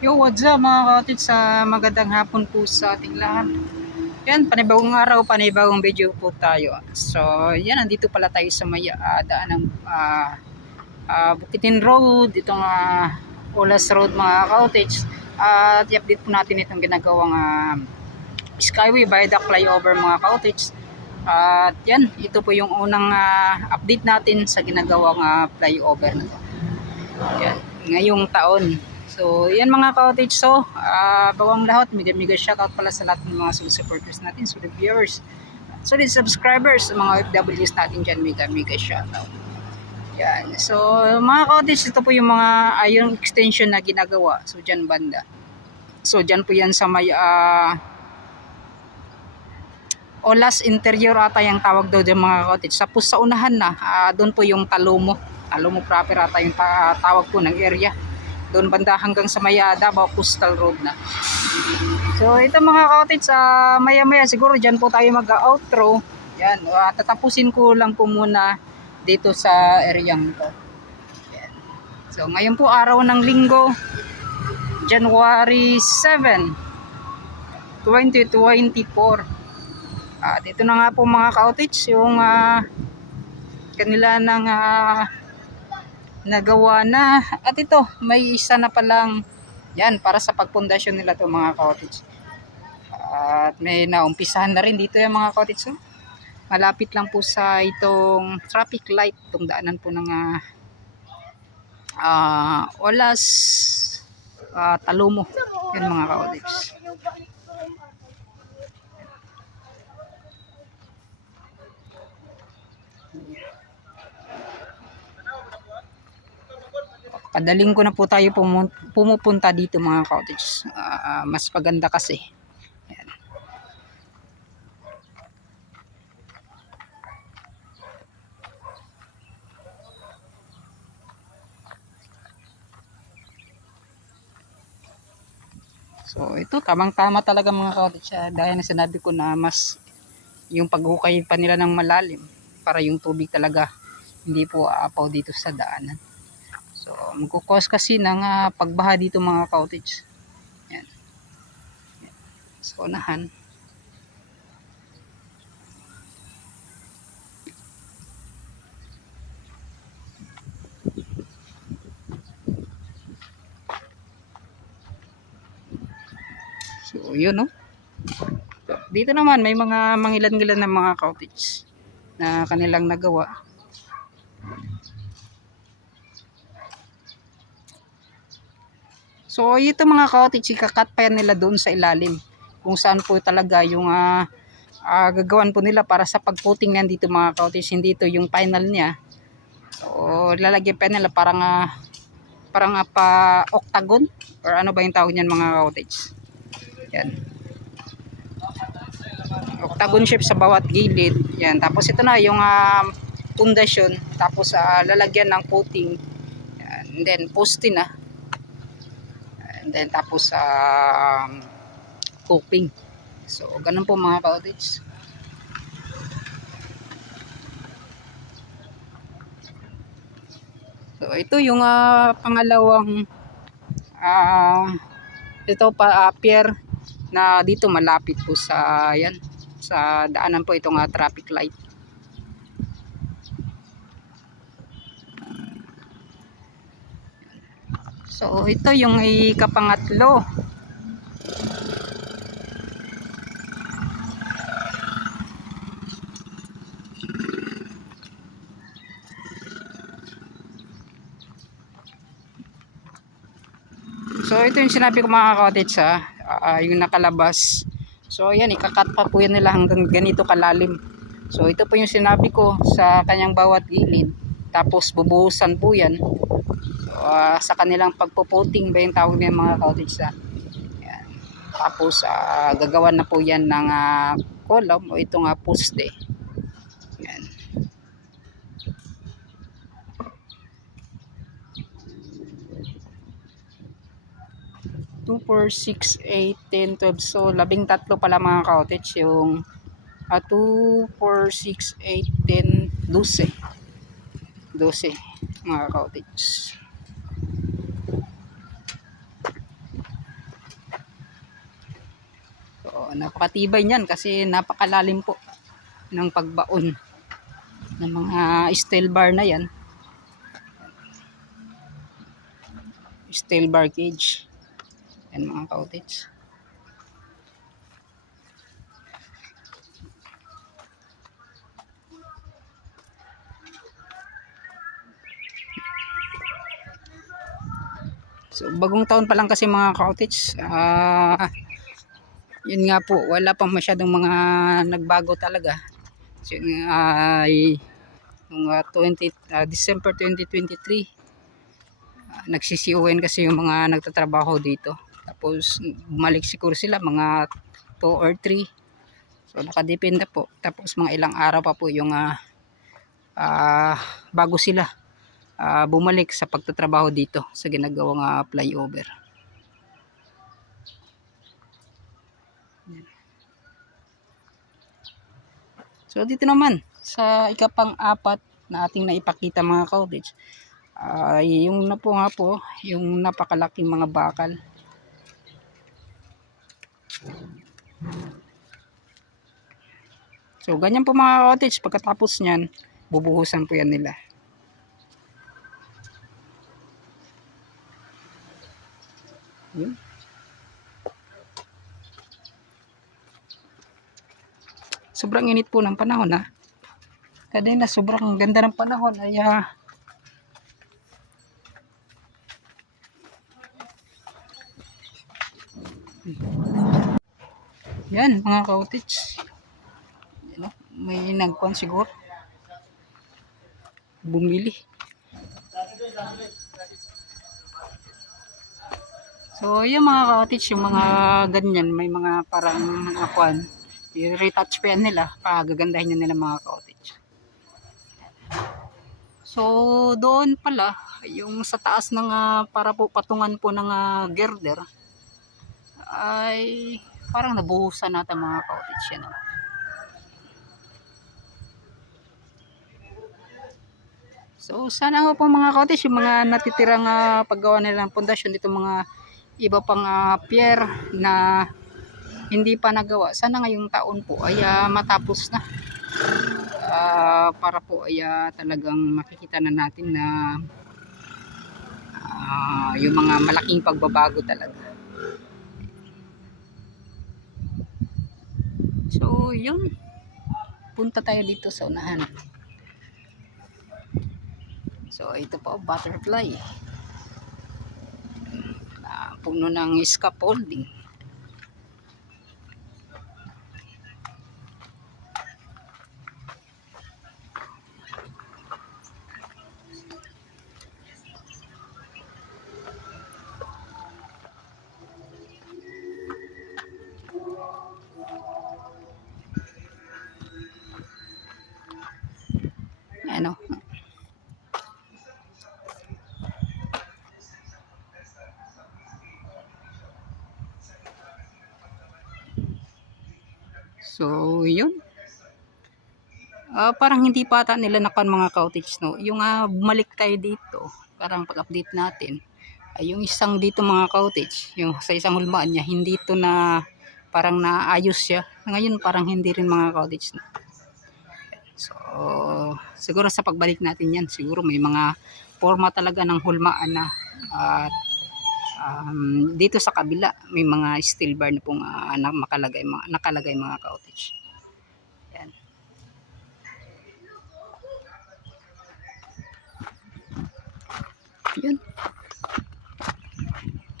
Yo, what's up mga ka-cottage, magandang hapon po sa ating lahat. Yan, panibagong araw, panibagong video po tayo. So, yan, nandito pala tayo sa may daan ng Bukitin Road, itong Olas Road mga ka-cottage. At i-update po natin itong ginagawang Skyway Viaduct flyover mga ka-cottage. At yan, ito po yung unang update natin sa ginagawang flyover na to. Yan, ngayong taon. So, yan mga ka-cottage. So, bawang lahat, mega shoutout pala sa lahat ng mga supporters natin, solid viewers, solid subscribers, mga OFWs natin dyan, mega shoutout. Yan. So, mga ka-cottage, ito po yung mga yung extension na ginagawa. So, dyan banda. So, dyan po yan sa may Olas Interior ata yung tawag daw dyan mga ka-cottage. Tapos sa unahan na, doon po yung Talomo proper ata yung tawag po ng area. Doon banda hanggang sa may Davao Coastal Road na. So ito mga ka-cottage, maya maya siguro dyan po tayo mag-outro. Yan, tatapusin ko lang po muna dito sa area nito. Yan. So ngayon po araw ng linggo, January 7, 2024. At ito na nga po mga ka-cottage yung kanila ng nagawa na. At ito, may isa na palang yan para sa pagpundasyon nila to mga cottage. At may naumpisahan na rin dito yung mga cottage. So, malapit lang po sa itong traffic light, itong daanan po ng Olas Talomo. Yan mga cottage. Padaling ko na po tayo pumupunta dito mga cottage. Mas paganda kasi. Yan. So ito tamang-tama talaga mga cottage. Dahil na sinabi ko na mas yung paghukay pa nila ng malalim para yung tubig talaga hindi po aapaw dito sa daanan. So, magkukos kasi ng pagbaha dito mga cottage. Yan. Yan. So, unahan. So, yun no. So, dito naman may mga mangilan-ngilan na mga cottage na kanilang nagawa. So, ito mga cottage, ikakat pa yan nila doon sa ilalim. Kung saan po talaga yung gagawan po nila para sa pagputing niyan dito mga cottage. Hindi ito yung final niya. So, lalagyan pa nila parang pa octagon or ano ba yung tawag niyan mga cottage. Yan. Octagon shape sa bawat gilid. Yan. Tapos ito na yung pundasyon. Tapos lalagyan ng puting. Yan. And then poste na. And then tapos coping. So ganun po mga cottage. So ito yung pangalawang ito pa pier na dito malapit po sa yan sa daanan po itong traffic light. So ito yung ikapangatlo. So ito yung sinabi ko mga cottage yung nakalabas. So ayan, ikakat pa po yan nila hanggang ganito kalalim. So ito po yung sinabi ko sa kanyang bawat gilid. Tapos bubuhusan po yan. So, sa kanilang pagpuputing ba yung tawag niya mga cottage Ayan. Tapos gagawan na po yan ng column o itong poste. Ayan. 2, 4, 6, 8, 10, 12. So, 13 pala mga cottage yung 2, 4, 6, 8, 10, 12. 12 mga cottage. napakatibay niyan kasi napakalalim po ng pagbaon ng mga steel bar na yan. Steel bar cage. Yan mga ka-outage. So bagong taon pa lang kasi mga ka-outage, yun nga po, wala pang masyadong mga nagbago talaga. So yun ay December 2023, nagsisiuhin kasi yung mga nagtatrabaho dito. Tapos bumalik siguro sila mga 2 or 3. So nakadepende po. Tapos mga ilang araw pa po yung bago sila bumalik sa pagtatrabaho dito sa ginagawang flyover. So dito naman sa ikapang-apat na ating naipakita mga ka-outage, yung na po nga po yung napakalaking mga bakal. So ganyan po mga ka-outage, pagkatapos nyan bubuhusan po yan nila. Yun. Sobrang init po ng panahon kanina sobrang ganda ng panahon ay yan mga ka-outage, may nagkuhan siguro bumili. So yung mga ka-outage, yung mga ganyan may mga parang kuhan, i-retouch pa yan nila, pagagandahin nila mga ka-outage. So doon pala yung sa taas ng para po patungan po ng girder ay parang nabuhusan natin mga ka-outage yan. So sana nga po mga ka-outage, yung mga natitirang paggawa nila ng pundasyon dito, mga iba pang pier na hindi pa nagawa, sana ngayong taon po ay matapos na, para po ay talagang makikita na natin na yung mga malaking pagbabago talaga. So yun, punta tayo dito sa unahan. So ito po, butterfly, puno ng scaffolding. Ano, so yun, parang hindi pa ata nila nakan mga ka-outage, no? Yung bumalik tayo dito, parang pag-update natin ay yung isang dito mga ka-outage, yung sa isang hulmaan niya, hindi to na parang naayos siya ngayon, parang hindi rin mga ka-outage, no? So siguro sa pagbalik natin yan, siguro may mga forma talaga ng hulmaan na, at dito sa kabila may mga steel bar na pong nakalagay mga ka-outage. Yan. Yun.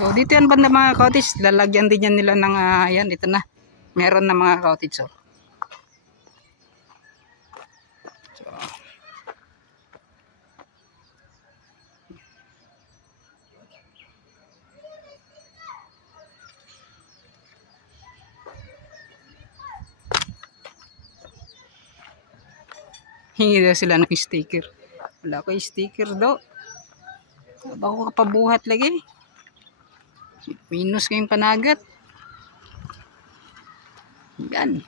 So dito yan banda mga ka-outage, lalagyan din yan nila ng yan, dito na meron na mga ka-outage. So hingi daw sila ng sticker. Wala ko sticker daw. Bako kapabuhat lagi. Minus kayong panagat. Yan.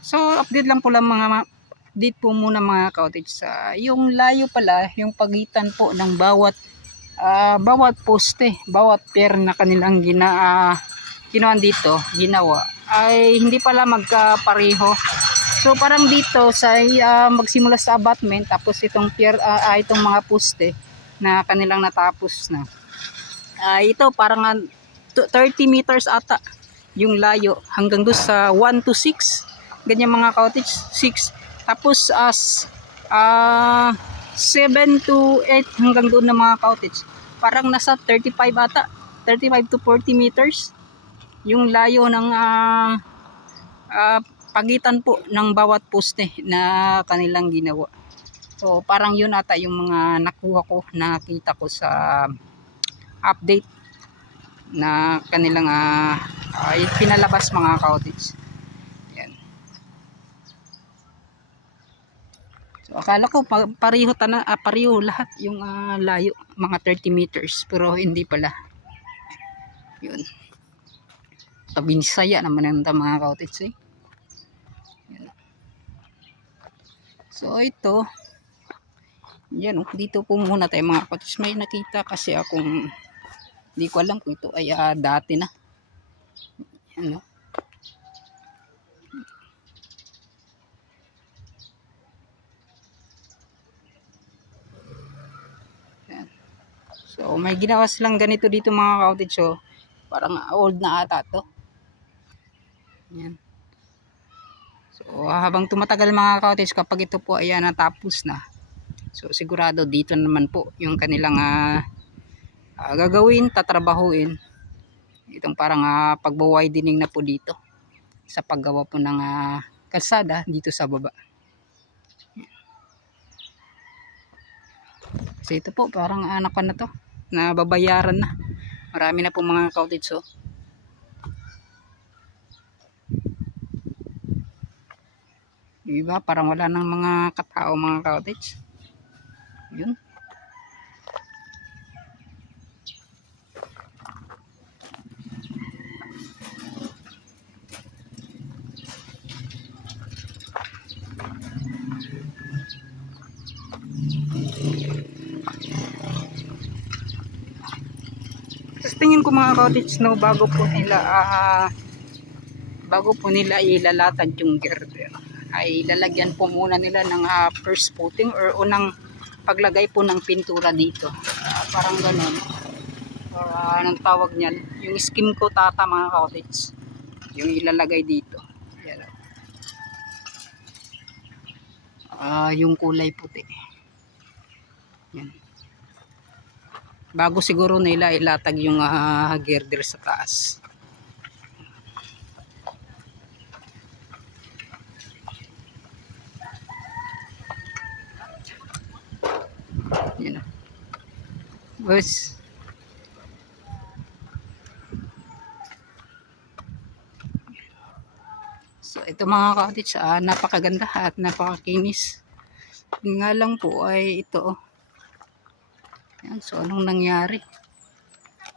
So update lang po lang update po muna mga ka-cottage. Yung layo pala, yung pagitan po ng bawat poste, bawat pair na kanilang ginawa dito, ginawa ay hindi pala magkapareho. So parang dito sa magsimula sa abutment, tapos itong pier, itong mga poste na kanilang natapos na. Ito parang 30 meters ata yung layo hanggang doon sa 1 to 6. Ganyan mga cottage, 6. Tapos 7 to 8 hanggang doon na mga cottage. Parang nasa 35 ata, 35 to 40 meters yung layo ng pagitan po ng bawat poste na kanilang ginawa. So parang yun ata yung mga nakuha ko, nakita ko sa update na kanilang pinalabas mga cottage. Yan. So akala ko pareho pareho lahat yung layo, mga 30 meters, pero hindi pala. Yun. Tabinsaya naman ang mga cottage eh. Yan. So ito, yan dito po muna tayo mga cottage. May nakita kasi akong hindi ko alam kung ito ay dati na. Ano? Yan. So may ginawa silang ganito dito mga cottage. So parang old na ata to. Yan. So habang tumatagal mga cottage, kapag ito po ay natapos na, so sigurado dito naman po yung kanilang gagawin, tatrabahuin. Itong parang pagbawidening na po dito sa paggawa po ng kalsada dito sa baba. So ito po parang anakan na to, nababayaran na. Marami na po mga cottage. So diba parang wala nang mga katao mga cottage. Yun. Tapos tingin ko mga cottage, no, bago po nila ilalatag yung girder, ay lalagyan po muna nila ng first footing or unang paglagay po ng pintura dito. Parang ganun. Anong tawag niyan? Yung skim coat ata mga cottage. Yung ilalagay dito. Yan. Yung kulay puti. Yan. Bago siguro nila ilatag yung girder sa taas. Yan. Bus. So ito mga cottage, napakaganda at napakakinis. Yun nga lang po ay ito. Yan, so anong nangyari?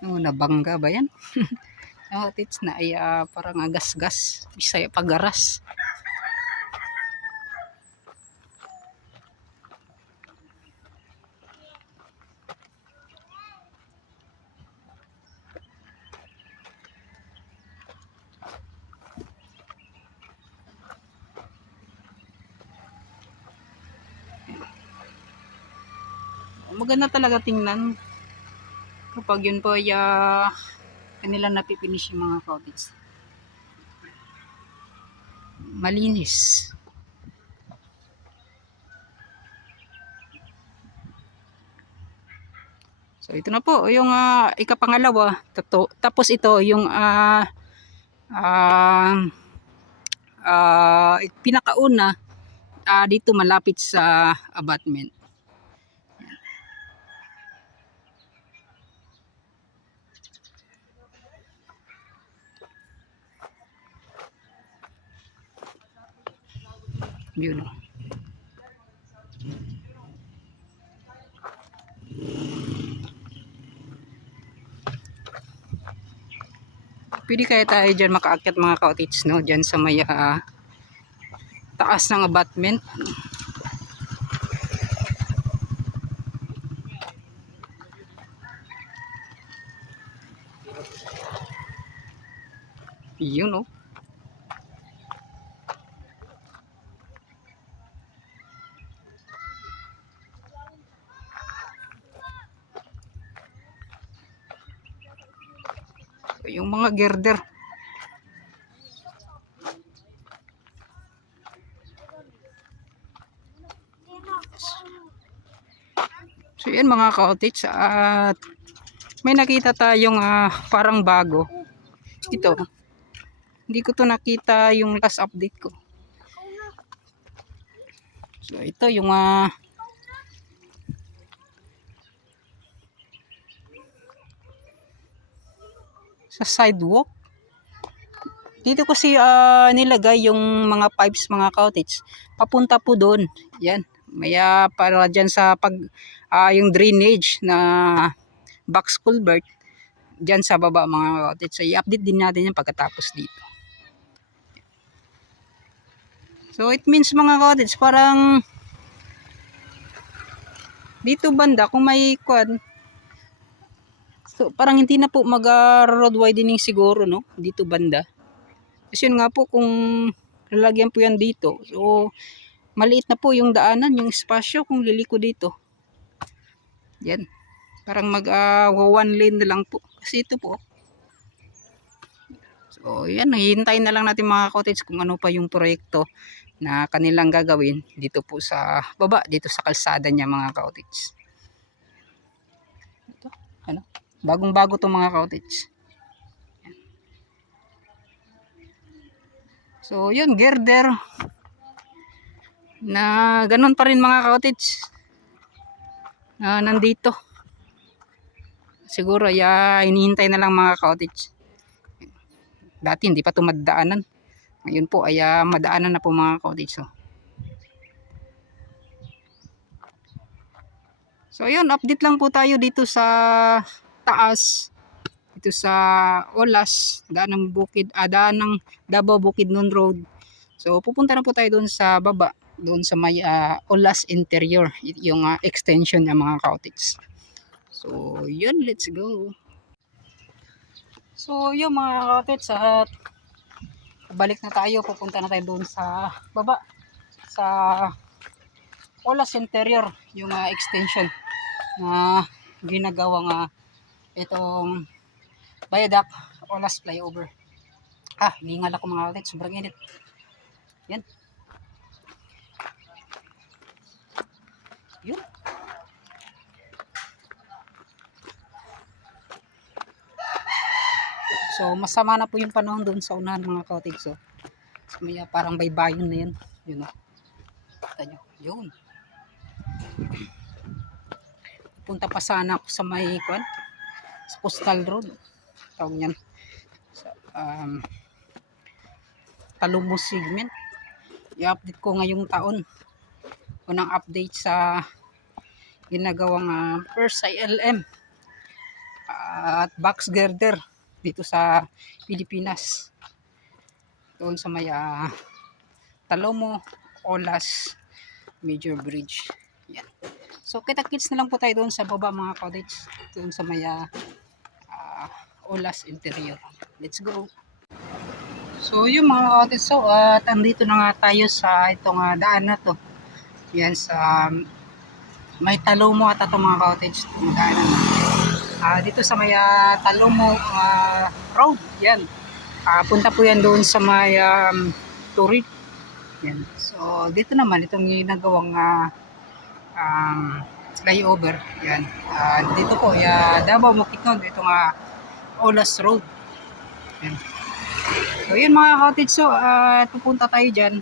Nabangga ba yan? Cottage na ay parang agas-gas, bisaya pagaras. Maganda talaga tingnan kapag yun po ay kanila napipinish yung mga cottage. Malinis. So ito na po yung ikapangalawa. Tapos ito yung pinakauna dito malapit sa abutment. Yun. Pwede kaya tayo dyan makaakyat mga cottage, no? Dyan sa may taas ng abutment. Yun oh. Yung mga girder. So yan mga ka-outage, at may nakita tayong parang bago. Ito. Hindi ko to nakita yung last update ko. So ito yung sa sidewalk. Dito kasi nilagay yung mga pipes mga ka-outage. Papunta po doon. Yan. May para dyan sa yung drainage na box culvert dyan sa baba mga ka-outage. So i-update din natin yan pagkatapos dito. So it means mga ka-outage, parang dito banda kung may quad, so parang hindi na po mag road widening siguro no dito banda. Kasi yun nga po, kung lalagyan po yan dito, so maliit na po yung daanan, yung espasyo kung liliko dito. Yan. Parang mag one lane na lang po. Kasi ito po. So yan, hintayin na lang natin mga ka-outage kung ano pa yung proyekto na kanilang gagawin dito po sa baba, dito sa kalsada niya mga ka-outage. Ito, ano? Bagong-bago to mga ka-outage. So yun, girder na ganun pa rin mga ka-outage na nandito. Siguro hinihintay na lang mga ka-outage. Dati hindi pa ito madaanan. Ngayon po ay madaanan na po mga ka-outage. So yun, update lang po tayo dito sa taas. Dito sa Olas, daan ng Bukid, daan ng Davao Bukidnon Road. So pupunta na po tayo doon sa baba, doon sa may Olas Interior, yung extension ng mga ka-outage. So yun, let's go. So yun mga ka-outage, at balik na tayo, pupunta na tayo doon sa baba, sa Olas Interior, yung extension na ginagawang itong Viaduct Olas flyover. Hiningal ako mga ka-outage, sobrang init. Yan. Yun. So masama na po yung panahon doon sa unahan mga ka-outage. So may parang baybayon na yun. Yun o. Kita nyo. Yun. Punta pa sana ako sa may sa Postal Road. Tawag yan. Sa Talumbo segment. I-update ko ngayong taon. Unang update sa ginagawang first ILM at box girder dito sa Pilipinas. Doon sa may Talomo Olas Major Bridge. Yan. So kita-kits na lang po tayo doon sa baba mga ka-outage. Doon sa may Olas Interior. Let's go. So yung mga ka-outage, so andito na nga tayo sa itong daan na to. Yan sa may Talomo at itong mga ka-outage. Daanan dito sa may Talomo Road. Yan. Punta po yan doon sa may Turid. Yan. So dito naman itong ginagawang flyover. Yan. Dito po Davao Bukidnon, itong Olas Road. Yan. So yun mga ka-outage, so pupunta tayo dyan.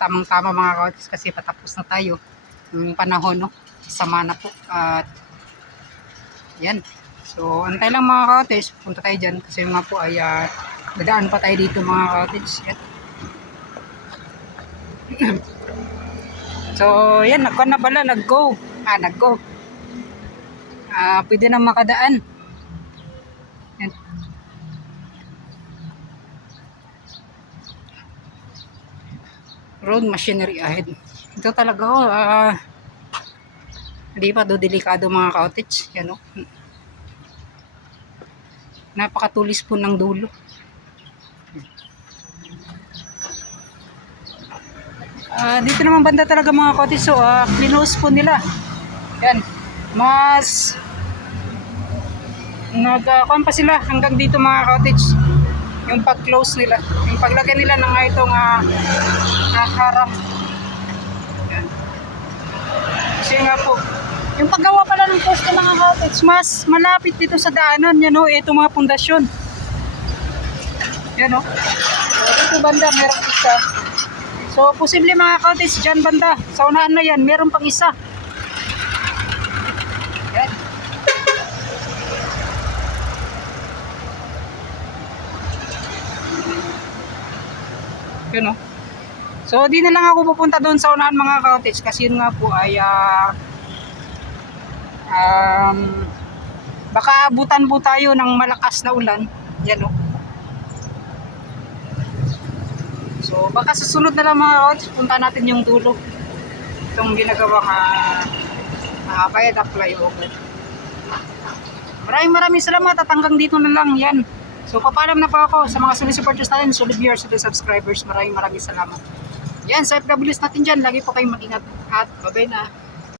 Tamang-tama mga ka-outage kasi patapos na tayo yung panahon, no? Sama na po. At yan. So antay lang mga ka-outage, punta tayo dyan kasi mga po ay dadaan pa tayo dito mga ka-outage. Yan. So yan, nagkuhan na pala, nag-go. Nag-go. Pwede na makadaan. Yan. road machinery ahead. Ito talaga oh, hindi pa do delikado mga cottage. Yan oh. Napakatulis po ng dulo. Dito naman banda talaga mga cottage. So, close po nila. Yan. Mas nagkuhan pa sila hanggang dito mga cottage. Yung pag-close nila. Yung paglagay nila ng itong harang. Yan. Kasi nga po, yung paggawa pala ng poste mga cottage, mas malapit dito sa daanan. Yan o, itong mga pundasyon. Yan o. Dito banda, meron isa. So, posible mga cottage dyan banda. Sa unahan na yan, meron pang isa. Yan. Yan o. So, di na lang ako pupunta doon sa unahan mga cottage kasi yun nga po ay baka abutan po tayo ng malakas na ulan. Yan o. So, baka sa sunod na lang mga cottage, punta natin yung dulo. Itong ginagawang viaduct flyover. Maraming salamat at hanggang dito na lang yan. So, papaalam na po ako sa mga solid supporters natin, solid viewers, solid subscribers. Maraming salamat. Yan, sa FWs natin dyan, lagi po kayong mag-ingat at bye-bye na.